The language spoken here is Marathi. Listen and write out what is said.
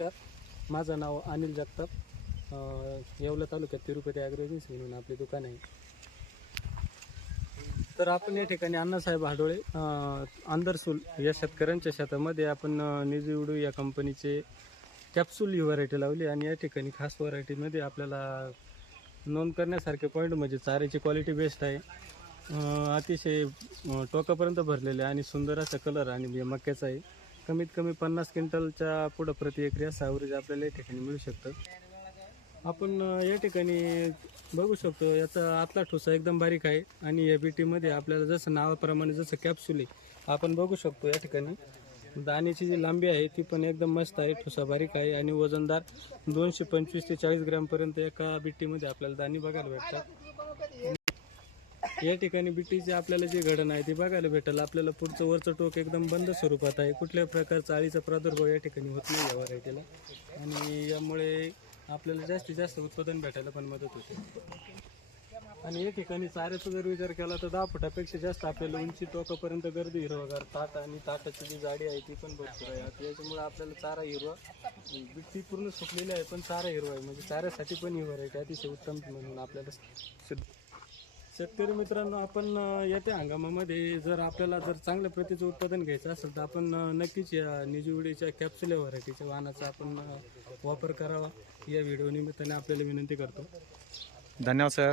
नमस्कार, माझं नाव अनिल जगताप. येवला तालुक्यात तिरुपती ॲग्रो एजन्सी म्हणून आपले दुकान आहे. तर आपण या ठिकाणी अण्णासाहेब हाडोळे आंदरसूल या शेतकऱ्यांच्या शेतामध्ये आपण निजिवडू या कंपनीचे कॅप्सूल ही व्हरायटी लावली आणि या ठिकाणी खास व्हरायटीमध्ये आपल्याला नोंद करण्यासारखे पॉईंट म्हणजे चाऱ्याची क्वालिटी बेस्ट आहे. अतिशय टोकापर्यंत भरलेले आणि सुंदर असा कलर आणि मक्याचा आहे. कमीत कमी 50 क्विंटलच्या पुढं प्रति एकरी असं ॲव्हरेज आपल्याला या ठिकाणी मिळू शकतं. आपण या ठिकाणी बघू शकतो याचा आतला ठोसा एकदम बारीक आहे आणि या बीटीमध्ये आपल्याला जसं नावाप्रमाणे जसं कॅप्सूल आहे आपण बघू शकतो. या ठिकाणी दाण्याची जी लांबी आहे ती पण एकदम मस्त आहे, ठोसा बारीक आहे आणि वजनदार 225 ते 40 ग्रॅमपर्यंत एका बीटीमध्ये आपल्याला दाणे बघायला भेटतात. या ठिकाणी बीटीचे आपल्याला जे घडण आहे ते बघायला भेटेल. आपल्याला पुढचं वरचं टोक एकदम बंद स्वरूपात आहे. कुठल्याही प्रकारचा अळीचा प्रादुर्भाव या ठिकाणी होत नाही या व्हरायटीला आणि यामुळे आपल्याला जास्तीत जास्त उत्पादन भेटायला पण मदत होते. आणि या ठिकाणी चाऱ्याचा जर विचार केला तर 10 फुटापेक्षा जास्त आपल्याला उंची टोकापर्यंत गर्दी हिरवागार ताट आणि ताटाची जी जाडी आहे ती पण भरपूर आहे. त्याच्यामुळे आपल्याला चारा हिरवा, बीटी पूर्ण सुकलेली आहे पण चारा हिरवा आहे, म्हणजे चाऱ्यासाठी पण ही व्हरायटी अतिशय उत्तम म्हणून आपल्याला सिद्ध. शेतकरी मित्रांनो, आपण येत्या हंगामामध्ये जर आपल्याला चांगल्या प्रतीचं उत्पादन घ्यायचं असेल तर आपण नक्कीच या निजिवडीच्या कॅप्सूल व्हरायटीच्या वाहनाचा आपण वापर करावा या व्हिडिओ निमित्ताने आपल्याला विनंती करतो. धन्यवाद सर.